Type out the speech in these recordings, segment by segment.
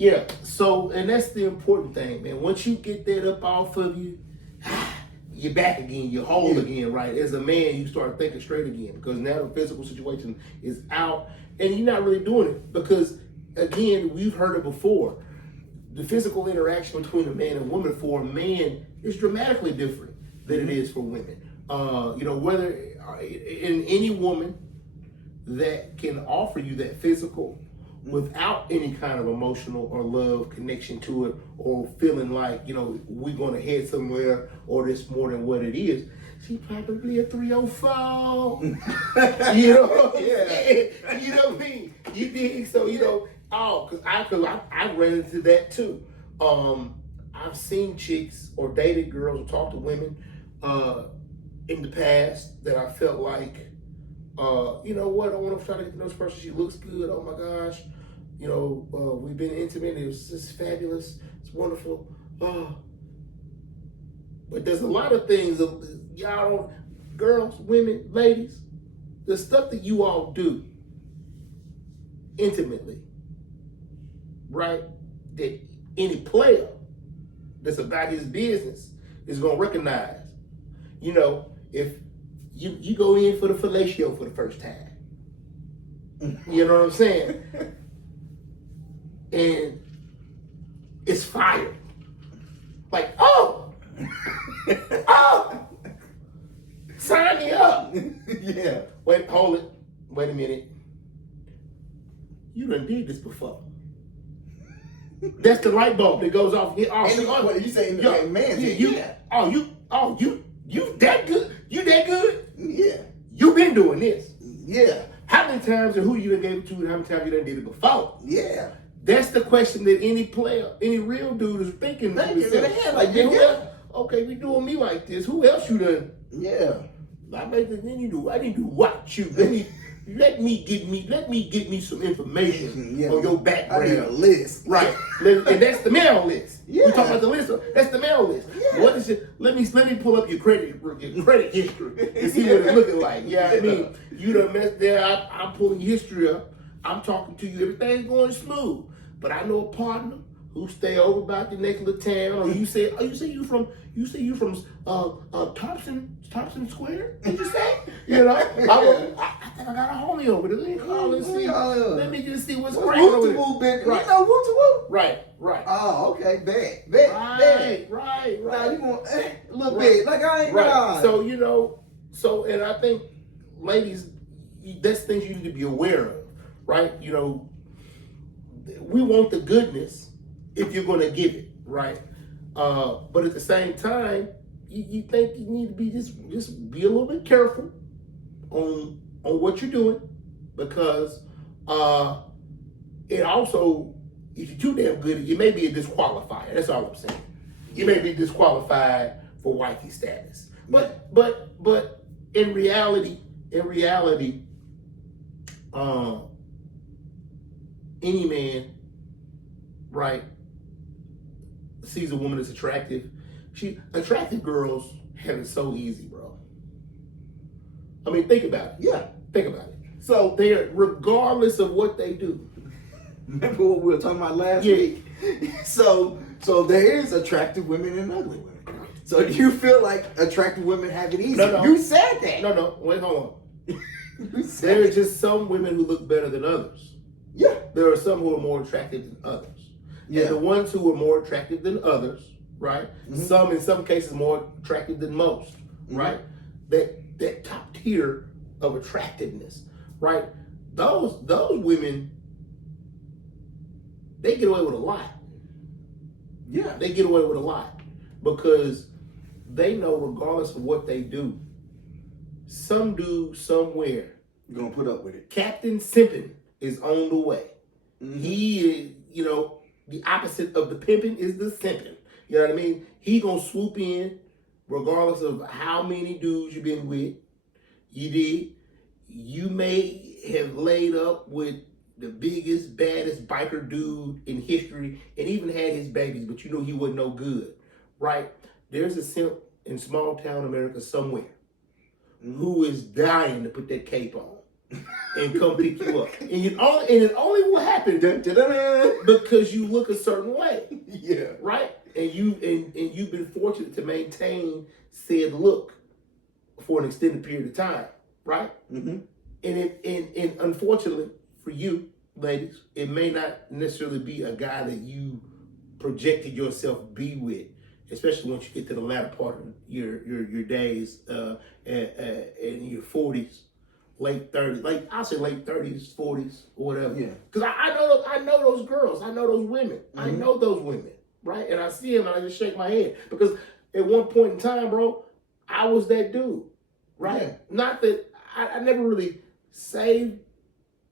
Yeah. So, and that's the important thing, man. Once you get that up off of you, you're back again. You're whole again, right? As a man, you start thinking straight again because now the physical situation is out, and you're not really doing it because, again, we've heard it before. The physical interaction between a man and woman for a man is dramatically different than it is for women. Whether in any woman that can offer you that physical without any kind of emotional or love connection to it, or feeling like, we're going to head somewhere or it's more than what it is, she's probably a 304. You know what I'm saying? You know what I mean? You dig? So, because I ran into that too. I've seen chicks or dated girls or talked to women in the past that I felt like, you know what, I want to try to get to know this person. She looks good. Oh my gosh. We've been intimate. It's just fabulous. It's wonderful. But there's a lot of things, y'all don't, girls, women, ladies, the stuff that you all do intimately, right? That any player that's about his business is going to recognize. If you go in for the fellatio for the first time, you know what I'm saying? And it's fire. Like, oh, sign me up. Yeah. Hold it. Wait a minute. You done did this before. That's the light bulb that goes off. What you saying? Man, you that good? You that good? Yeah. You been doing this. Yeah. How many times and who you done gave it to and how many times you done did it before? Yeah. That's the question that any player, any real dude is thinking. Like, okay, we doing me like this. Who else you done? Yeah. I didn't do what you. Let me get me some information on your background. I need a list. Right. And that's the mail list. Yeah. We talking about the list. That's the mail list. Yeah. What is it? Let me pull up your credit history and see what it's looking like. Yeah, I mean, you done messed there. I'm pulling your history up. I'm talking to you. Everything's going smooth. But I know a partner who stay over about the next little town. Or you say you from Thompson Square? Did you say? I think I got a homie over there. Let me call and see. Let me just see what's going on. Right. Woo. Right. Oh, okay. Bet. Right. Now you want a little bit. Like I ain't right. So and I think, ladies, that's things you need to be aware of, right? We want the goodness if you're going to give it, right? But at the same time, you think you need to be just be a little bit careful on what you're doing, because it also, if you're too damn good, you may be a disqualifier. That's all I'm saying. You may be disqualified for wifey status. But in reality, any man, right, sees a woman that's attractive. Attractive girls have it so easy, bro. I mean, think about it. Yeah. Think about it. So they're, regardless of what they do. Remember what we were talking about last week? So there is attractive women and ugly women. So do you feel like attractive women have it easy? No. You said that. No. Wait, hold on. There are just some women who look better than others. Yeah. There are some who are more attractive than others. Yeah. And the ones who are more attractive than others, right? Mm-hmm. Some, in some cases, more attractive than most, right? That top tier of attractiveness, right? Those women, they get away with a lot. Yeah. They get away with a lot because they know, regardless of what they do, some dude somewhere you're gonna put up with it. Captain Simping is on the way. Mm-hmm. He is, the opposite of the pimping is the simping. You know what I mean? He gonna swoop in, regardless of how many dudes you've been with. You may have laid up with the biggest, baddest biker dude in history and even had his babies, but you know he wasn't no good, right? There's a simp in small town America somewhere who is dying to put that cape on. and come pick you up. And it only will happen because you look a certain way. Yeah. Right? And you've been fortunate to maintain said look for an extended period of time. Right? Mm-hmm. And unfortunately for you, ladies, it may not necessarily be a guy that you projected yourself be with, especially once you get to the latter part of your days in your 40s, late 30s, like I'll say late 30s, 40s, or whatever. Yeah. Because I know those girls, I know those women, I know those women, right? And I see them and I just shake my head because at one point in time, bro, I was that dude, right? Yeah. Not that I never really saved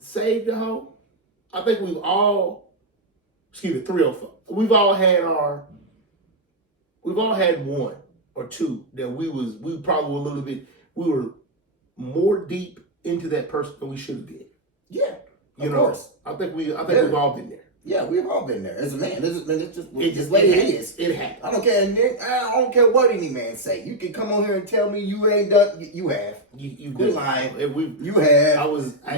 the hoe. I think we've all, 304. We've all had one or two that we were more deep into that person than we should have been. Yeah. Of course. I think we've all been there. Yeah, we've all been there. As a man, it's just It what it is. It happened. I don't care, Nick. I don't care what any man say. You can come on here and tell me you ain't done. You have. You quit did. lying. You You have.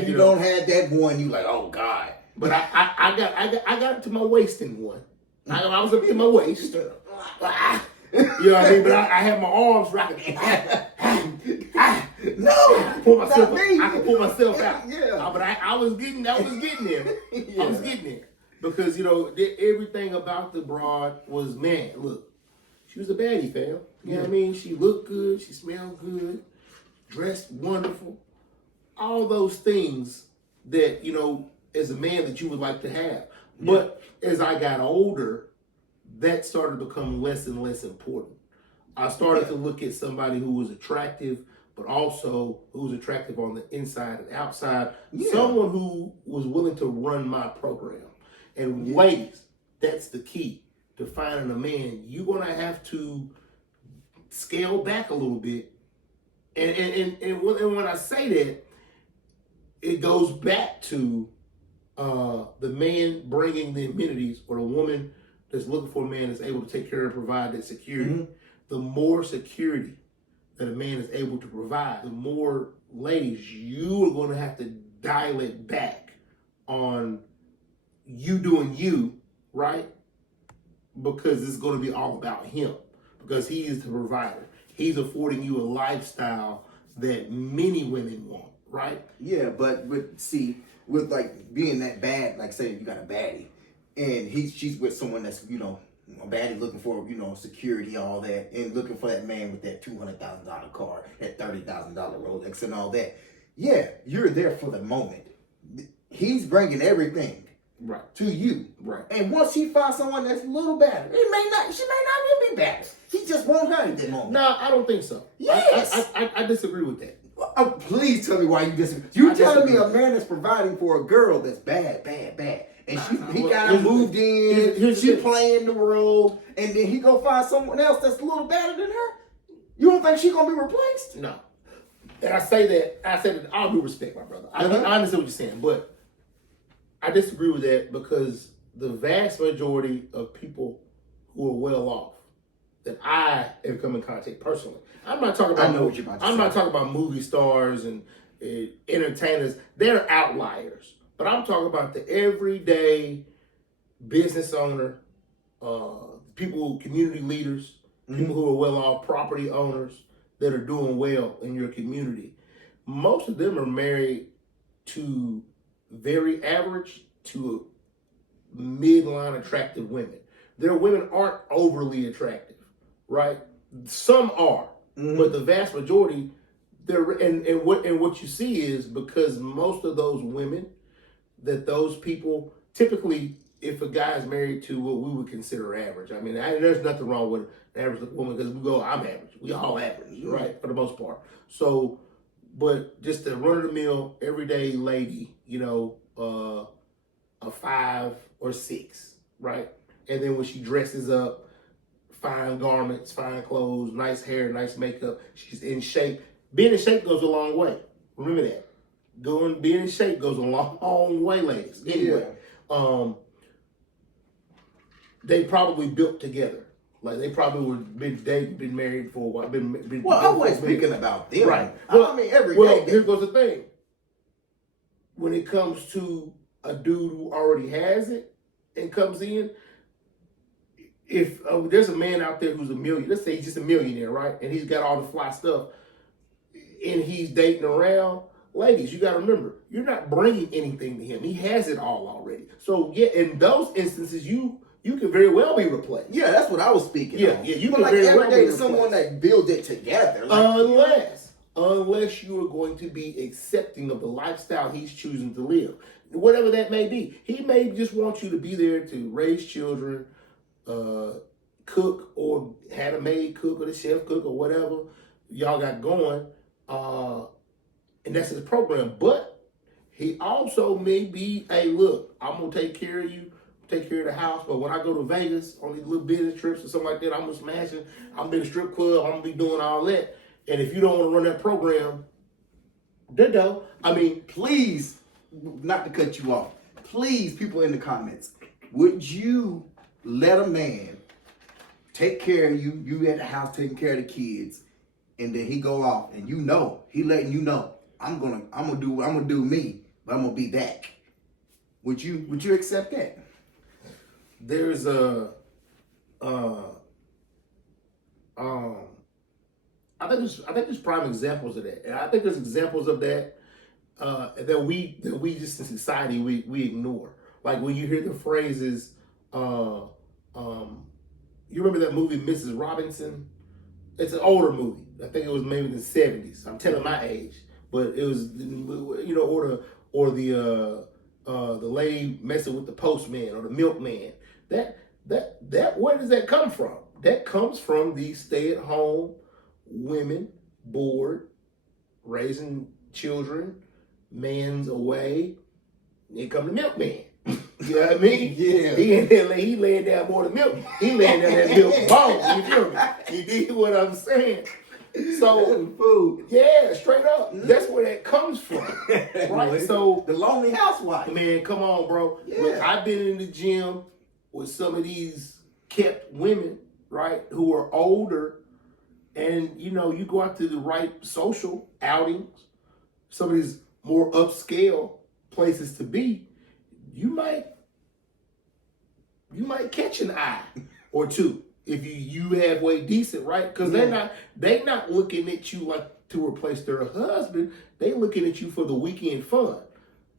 You don't have that one. You like, oh God. But I got up to my waist in one. I was up to my waist. You know what I mean? But I had my arms rocking. No, I can pull myself. not me. I can pull myself out. Yeah. But I was getting there. Yeah. I was getting there because everything about the broad was, man. Look, she was a baddie, fam. You know what I mean? She looked good. She smelled good. Dressed wonderful. All those things that as a man that you would like to have. Yeah. But as I got older, that started to become less and less important. I started to look at somebody who was attractive, but also who was attractive on the inside and outside. Yeah. Someone who was willing to run my program. And ladies, that's the key to finding a man. You're going to have to scale back a little bit. And when I say that, it goes back to the man bringing the amenities, or the woman that's looking for a man that's able to take care and provide that security. Mm-hmm. The more security that a man is able to provide, the more, ladies, you are going to have to dial it back on you doing you, right? Because it's going to be all about him, because he is the provider. He's affording you a lifestyle that many women want, right? Yeah, but with like being that bad, like say you got a baddie, and she's with someone that's a baddie looking for security, all that, and looking for that man with that $200,000 car, that $30,000 Rolex, and all that. Yeah, you're there for the moment. He's bringing everything right to you, right. And once he finds someone that's a little better, she may not even be better. He just won't her at that moment. No, I don't think so. Yes, I disagree with that. Please tell me why you disagree. You telling me a man that's providing for a girl that's bad, and he got her moved in, she playing the role, and then he go find someone else that's a little better than her? You don't think she gonna be replaced? No. And I say that all due respect, my brother. I understand what you're saying, but I disagree with that because the vast majority of people who are well off that I have come in contact personally. I'm not talking about. I know what you're about to say. I'm not talking about movie stars and entertainers. They're outliers. But I'm talking about the everyday business owner, people, community leaders, people who are well off, property owners that are doing well in your community. Most of them are married to very average to midline attractive women. Their women aren't overly attractive, right? Some are, but the vast majority, and what you see is because most of those women, that those people typically, if a guy is married to what we would consider average, I mean, there's nothing wrong with an average woman because I'm average. We all average, right? For the most part. So, but just a run-of-the-mill, everyday lady, a 5 or 6, right? And then when she dresses up, fine garments, fine clothes, nice hair, nice makeup, she's in shape. Being in shape goes a long way. Remember that. Being in shape goes a long way, ladies. Anyway, they probably built together. Like they probably were been married for a while. I wasn't speaking about them. Right. Well, I mean, every day. Here goes the thing. when it comes to a dude who already has it and comes in, if there's a man out there who's a million, let's say he's just a millionaire, right? And he's got all the fly stuff, and he's dating around, ladies, you got to remember, you're not bringing anything to him. He has it all already. So yeah, in those instances, you can very well be replaced. Yeah, that's what I was speaking Yeah, on. yeah, you but can like very every well day be someone replaced. that build it together. Like, Unless you are going to be accepting of the lifestyle he's choosing to live, whatever that may be. He may just want you to be there to raise children, cook, or had a maid cook or the chef cook or whatever y'all got going, and that's his program. But he also may be, hey, look, I'm gonna take care of you, take care of the house, but when I go to Vegas on these little business trips or something like that, I'm gonna smash it. I'm gonna be in a strip club, I'm gonna be doing all that. And if you don't want to run that program, ditto. I mean, please, not to cut you off, please, people in the comments, would you let a man take care of you, you at the house taking care of the kids, and then he go off and he letting you know, I'm gonna do me, but I'm gonna be back. Would you accept that? There's I think there's prime examples of that, and I think there's examples of that that we just in society we ignore. Like when you hear the phrases, you remember that movie Mrs. Robinson? It's an older movie. I think it was maybe in the 70s. I'm telling my age, but it was or the lady messing with the postman or the milkman. That where does that come from? That comes from these stay-at-home women, bored, raising children, man's away. Here come the milkman. You know what I mean? Yeah. He laying down more than milk. He laying down that milk bone. You feel me? You dig what I'm saying? So, food. yeah, straight up. That's where that comes from. Right? So, the lonely housewife. man, come on, bro. Yeah. Look, I've been in the gym with some of these kept women, right, who are older. And, you go out to the right social outings, some of these more upscale places to be, you might catch an eye or two if you halfway decent, right? Because they not looking at you like to replace their husband. They looking at you for the weekend fun.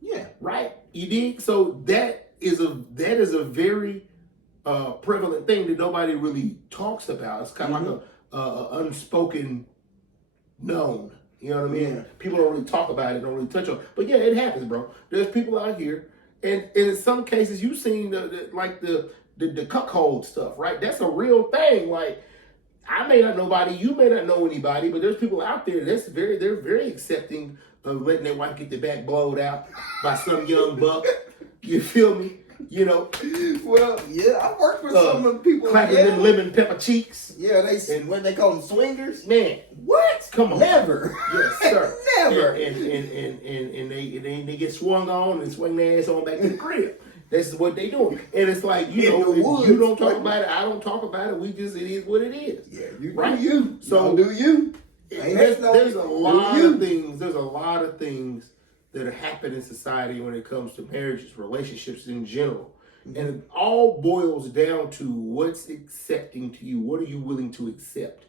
Yeah. Right? You dig? So that is a very prevalent thing that nobody really talks about. It's kind of like a unspoken known. You know what I mean? Yeah. People don't really talk about it, don't really touch on it. But yeah, it happens, bro. There's people out here, and in some cases, you've seen the cuckold stuff, right? That's a real thing. Like, I may not know nobody, you may not know anybody, but there's people out there they're very accepting of letting their wife get their back blowed out by some young buck. You feel me? Well, yeah, I worked with some of the people clapping them lemon pepper cheeks. Yeah, what they call them, swingers. Man, what? Come on, never. Yes, sir. Never. And they get swung on and swing their ass on back to the crib. This is what they doing, and it's like if you don't talk about it, I don't talk about it. It is what it is. Yeah, you right? do you. So do you? There's a lot of things. There's a lot of things that are happening in society when it comes to marriages, relationships in general. And it all boils down to what's accepting to you. What are you willing to accept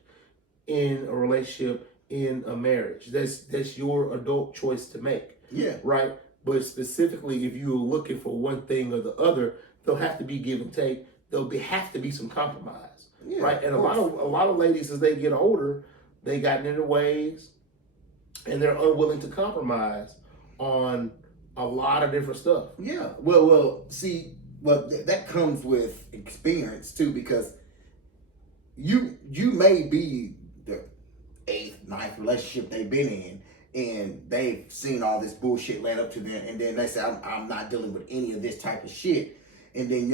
in a relationship, in a marriage? That's your adult choice to make. Yeah. Right? But specifically, if you're looking for one thing or the other, there'll have to be give and take. There'll have to be some compromise. Yeah, right? And a lot of ladies, as they get older, they gotten in their ways and they're unwilling to compromise on a lot of different stuff. Yeah. Well, see, that comes with experience too, because you may be the 8th, 9th relationship they've been in, and they've seen all this bullshit led up to them, and then they say, I'm not dealing with any of this type of shit. And then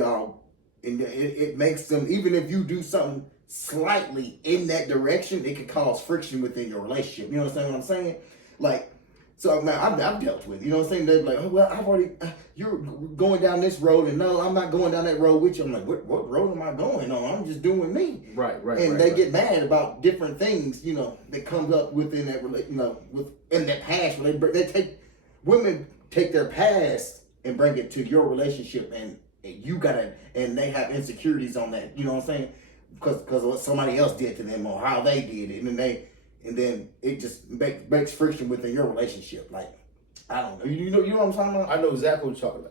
it makes them, even if you do something slightly in that direction, it could cause friction within your relationship. You know what I'm saying? Like, so now I've dealt with, you know what I'm saying? They're like, oh, well, I've already, you're going down this road, and no, I'm not going down that road with you. I'm like, what road am I going on? I'm just doing me. Right. And they get mad about different things, that comes up within that, within that past. Where they take, women take their past and bring it to your relationship, and you gotta, and they have insecurities on that. You know what I'm saying? Because what somebody else did to them or how they did it, and then it just makes friction within your relationship. Like, I don't know. You know what I'm talking about? I know exactly what you're talking about.